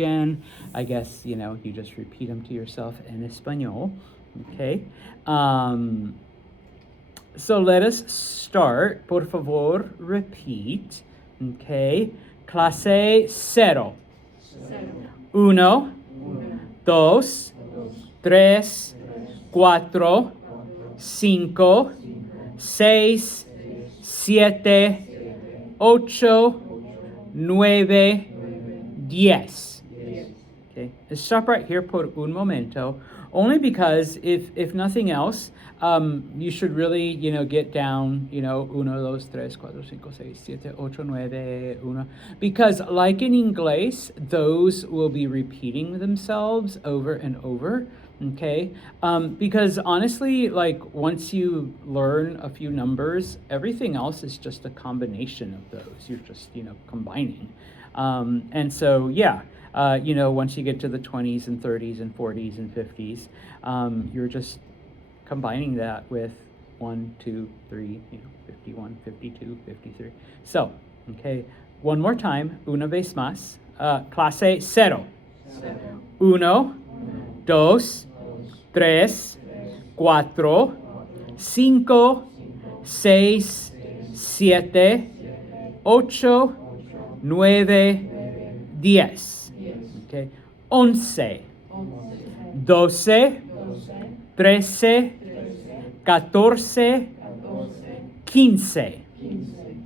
again. I guess, you just repeat them to yourself in Espanol, okay? So let us start. Por favor, repeat, okay? Clase cero. Uno, dos, tres, cuatro, cinco, seis, siete, ocho, nueve, diez. Okay, let's stop right here por un momento, only because if nothing else, you should really, get down, uno, dos, tres, cuatro, cinco, seis, siete, ocho, nueve, uno, because like in English, those will be repeating themselves over and over, okay? Because honestly, like once you learn a few numbers, everything else is just a combination of those. You're just, combining. And so, yeah. Once you get to the 20s and 30s and 40s and 50s, you're just combining that with 1, 2, 3, 51, 52, 53. So, okay, one more time, una vez más. Clase cero. Uno, dos, tres, cuatro, cinco, seis, siete, ocho, nueve, diez. Okay. 11, 12, 13, 14, 15.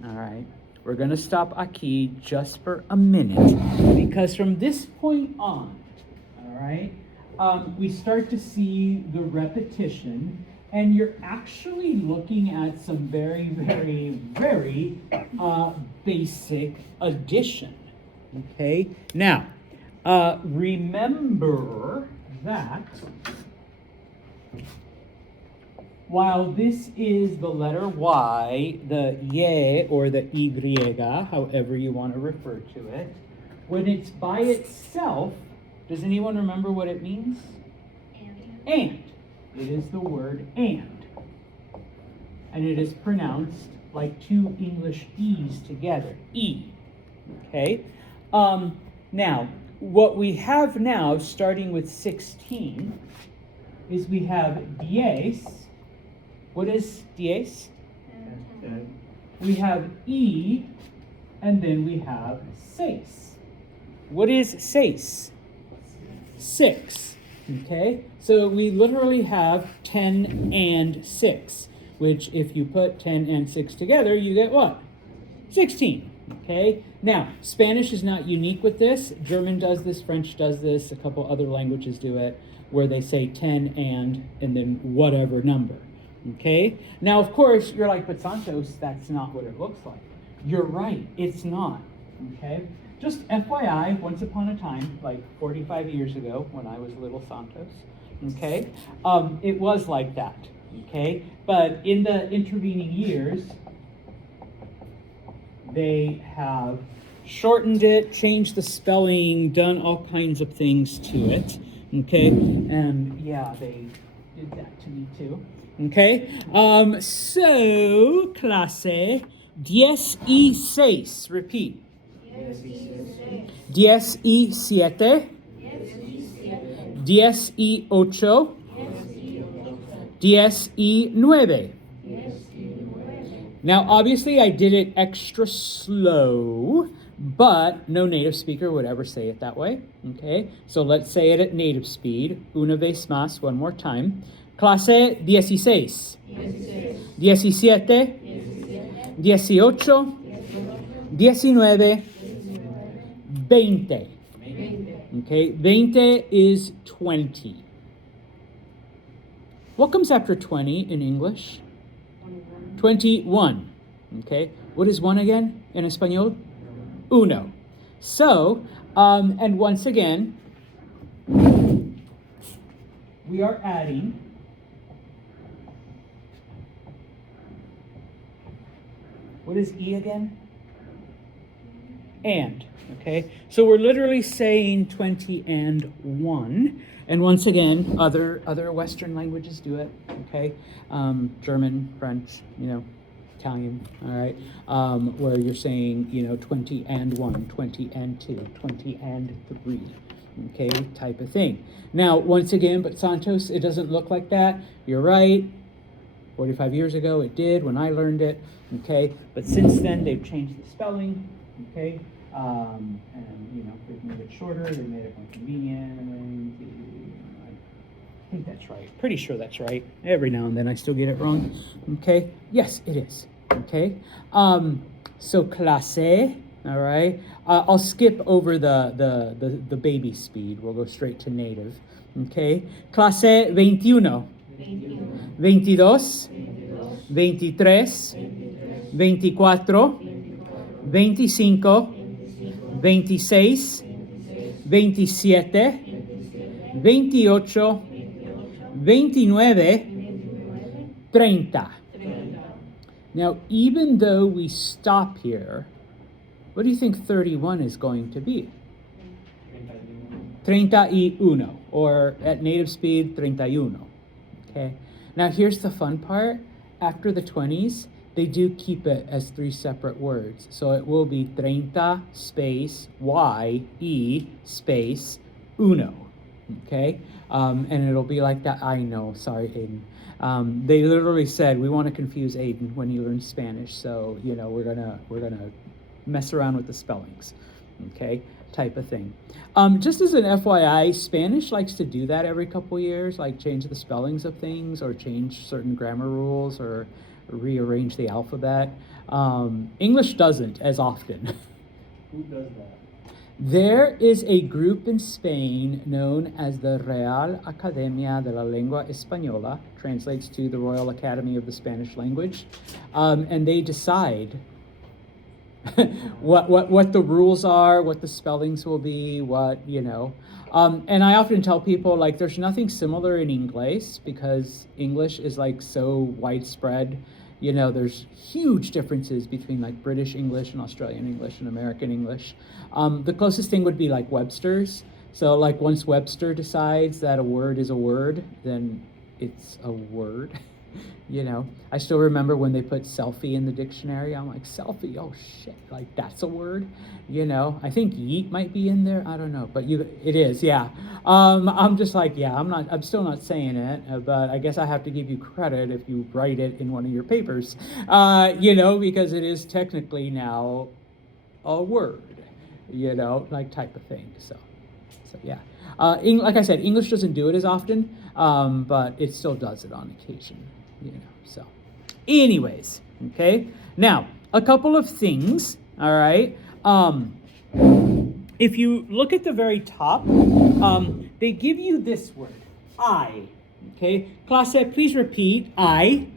All right. We're going to stop aquí just for a minute because from this point on, all right, we start to see the repetition, and you're actually looking at some very, very, very basic addition. Okay. Now, remember that while this is the letter Y, the Y or the Y, however you want to refer to it, when it's by itself, does anyone remember what it means? And. It is the word and. And it is pronounced like two English E's together. E. Okay? Now, what we have now, starting with 16, is we have diez. What is diez? We have E, and then we have seis. What is seis? 6. Okay? So we literally have 10 and 6, which if you put 10 and 6 together, you get what? 16. Okay? Now, Spanish is not unique with this. German does this, French does this, a couple other languages do it, where they say 10 and then whatever number. Okay? Now, of course, you're like, but Santos, that's not what it looks like. You're right, it's not. Okay? Just FYI, once upon a time, like 45 years ago, when I was little Santos, okay, it was like that. Okay? But in the intervening years, they have shortened it, changed the spelling, done all kinds of things to it, okay? And yeah, they did that to me too, okay? So, clase, 16, repeat. 17, 18, 19. Now, obviously, I did it extra slow, but no native speaker would ever say it that way, okay? So let's say it at native speed. Una vez más, one more time. Clase 16, 17, 18, 19, 20. Okay, 20 is 20. What comes after 20 in English? 21. Okay, what is 1 again in Espanol? Uno. So, and once again, we are adding what is E again? And. Okay, so we're literally saying 20 and 1. And once again, other Western languages do it, okay? German, French, Italian, all right? Where you're saying, 20 and 1, 20 and 2, 20 and 3, okay, type of thing. Now, once again, but Santos, it doesn't look like that. You're right. 45 years ago, it did when I learned it, okay? But since then, they've changed the spelling, okay? And, they've made it shorter, they've made it more convenient. I think that's right. Pretty sure that's right. Every now and then I still get it wrong, okay? Yes, it is, okay? So clase, all right? I'll skip over the baby speed. We'll go straight to native, okay? Clase 21. 22, 23, 24, 25, 26, 27, 28, 29, 30. Now, even though we stop here, what do you think 31 is going to be? 31, or at native speed, 31. Okay. Now here's the fun part. After the 20s, they do keep it as 3 separate words. So it will be 30 space Y-E space uno. Okay. And it'll be like that. I know. Sorry, Aiden. They literally said we want to confuse Aiden when he learns Spanish. So we're gonna mess around with the spellings. Okay. Type of thing. Just as an FYI, Spanish likes to do that every couple years, like change the spellings of things or change certain grammar rules or rearrange the alphabet. English doesn't as often. Who does that? There is a group in Spain known as the Real Academia de la Lengua Española, translates to the Royal Academy of the Spanish Language, and they decide what the rules are, what the spellings will be, and I often tell people, like, there's nothing similar in English because English is like so widespread. There's huge differences between like British English and Australian English and American English. The closest thing would be like Webster's. So like once Webster decides that a word is a word, then it's a word. I still remember when they put selfie in the dictionary. I'm like, selfie, oh shit, like that's a word. I think yeet might be in there. I don't know, but it is, yeah. I'm just like, yeah, I'm still not saying it, but I guess I have to give you credit if you write it in one of your papers, because it is technically now a word, like type of thing. So yeah. Like I said, English doesn't do it as often, but it still does it on occasion. So anyways, okay, now a couple of things. All right, if you look at the very top, they give you this word, I. Okay, clase, please repeat, I.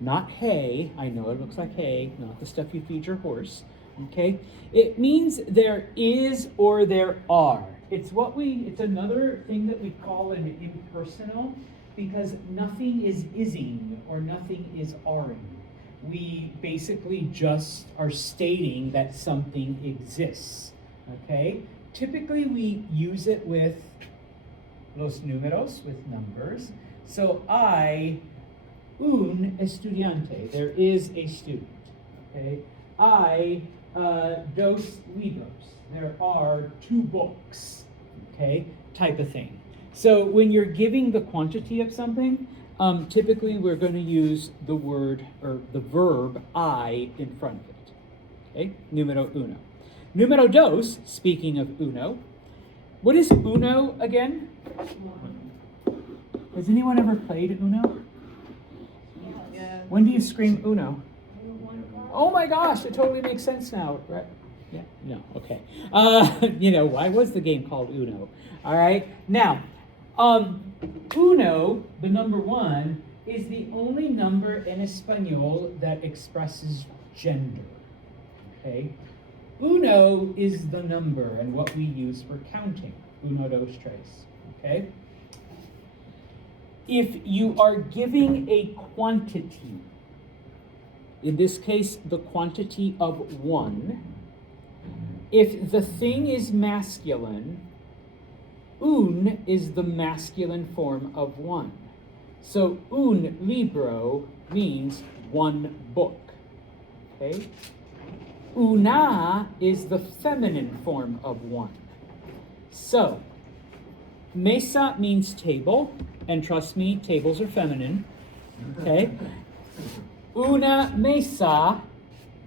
Not hey. I know it looks like hay, not the stuff you feed your horse. Okay, it means there is or there are. It's another thing that we call an impersonal, because nothing is ising or nothing is aring. We basically just are stating that something exists, okay? Typically we use it with los números, with numbers. So un estudiante, there is a student, okay? Dos libros, there are 2 books, okay? Type of thing. So when you're giving the quantity of something, typically we're going to use the word or the verb I in front of it. Okay, numero uno. Numero dos, speaking of uno, what is uno again? Has anyone ever played uno? Yeah. When do you scream uno? Oh my gosh, it totally makes sense now, right? Yeah, no, okay. Why was the game called Uno? All right, now, uno, the number 1, is the only number in Espanol that expresses gender, okay? Uno is the number and what we use for counting, uno, dos, tres, okay? If you are giving a quantity, in this case, the quantity of 1, if the thing is masculine, un is the masculine form of 1. So un libro means 1 book, okay? Una is the feminine form of 1. So, mesa means table, and trust me, tables are feminine. Okay? Una mesa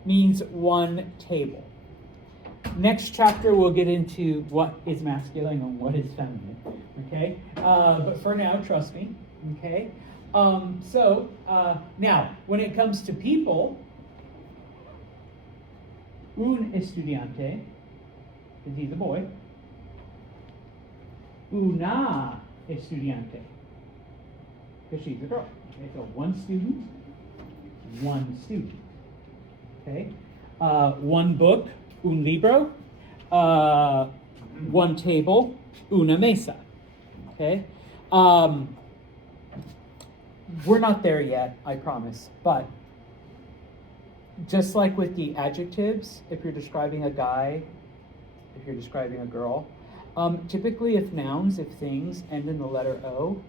means one table. Next chapter, we'll get into what is masculine and what is feminine. Okay? But for now, trust me. Okay? Now, when it comes to people, un estudiante, because he's a boy. Una estudiante, because she's a girl. Okay, so one student. Okay? One book, un libro. One table, una mesa. Okay? We're not there yet, I promise. But just like with the adjectives, if you're describing a guy, if you're describing a girl, typically if nouns, if things end in the letter O,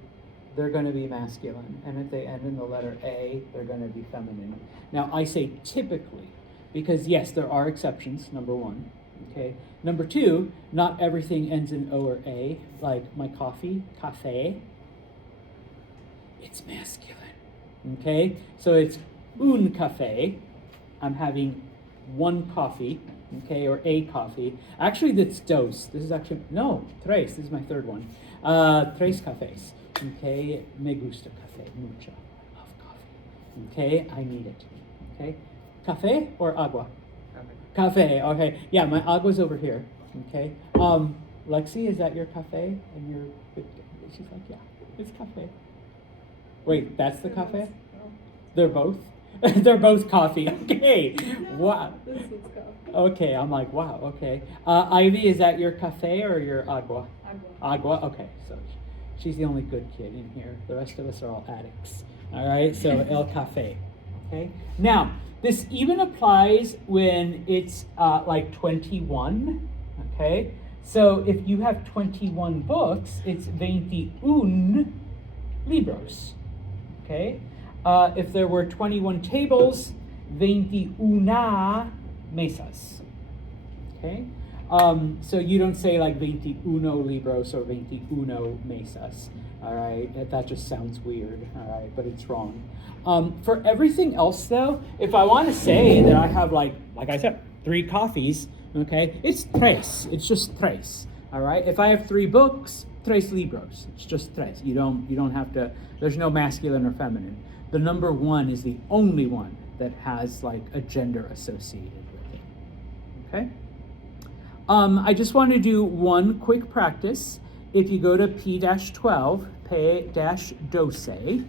they're going to be masculine. And if they end in the letter A, they're going to be feminine. Now, I say typically, because yes, there are exceptions, number one. Okay. Number two, not everything ends in O or A, like my coffee, café. It's masculine. Okay? So it's un café. I'm having one coffee, okay, or a coffee. Actually, that's dos. This is actually, no, tres. This is my third one. Tres cafés. Okay? Me gusta café mucho. I love coffee. Okay? I need it. Okay? Café or agua? Café. Okay. Yeah, my agua's over here. Okay? Lexi, is that your café? And your, she's like, yeah, it's café. Wait, that's the café? They're both? They're both coffee. Okay. Wow. This is coffee. Okay, I'm like, wow, okay. Ivy, is that your cafe or your agua? Agua. Agua, okay. So she's the only good kid in here. The rest of us are all addicts. All right, so el cafe. Okay. Now, this even applies when it's like 21. Okay. So if you have 21 books, it's 21 libros. Okay. If there were 21 tables, 21 mesas. Okay? So you don't say like 21 libros or 21 mesas. All right? That just sounds weird. All right? But it's wrong. For everything else, though, if I want to say that I have like I said, 3 coffees, okay, it's tres. It's just tres. All right? If I have 3 books, tres libros. It's just tres. You don't have to. There's no masculine or feminine. The number 1 is the only one that has like a gender associated with it. Okay? I just want to do one quick practice. If you go to P-12, P-12,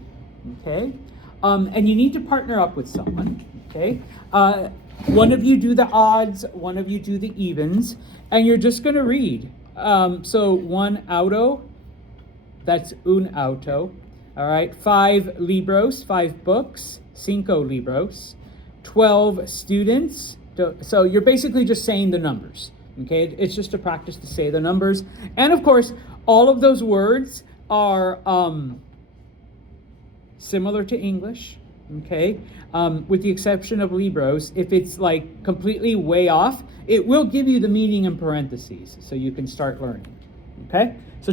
okay? And you need to partner up with someone, okay? One of you do the odds, one of you do the evens, and you're just going to read. So 1 auto, that's un auto. All right, 5 libros, 5 books, 5 libros, 12 students. So you're basically just saying the numbers, okay? It's just a practice to say the numbers. And of course, all of those words are similar to English, okay? With the exception of libros. If it's like completely way off, it will give you the meaning in parentheses so you can start learning, okay? So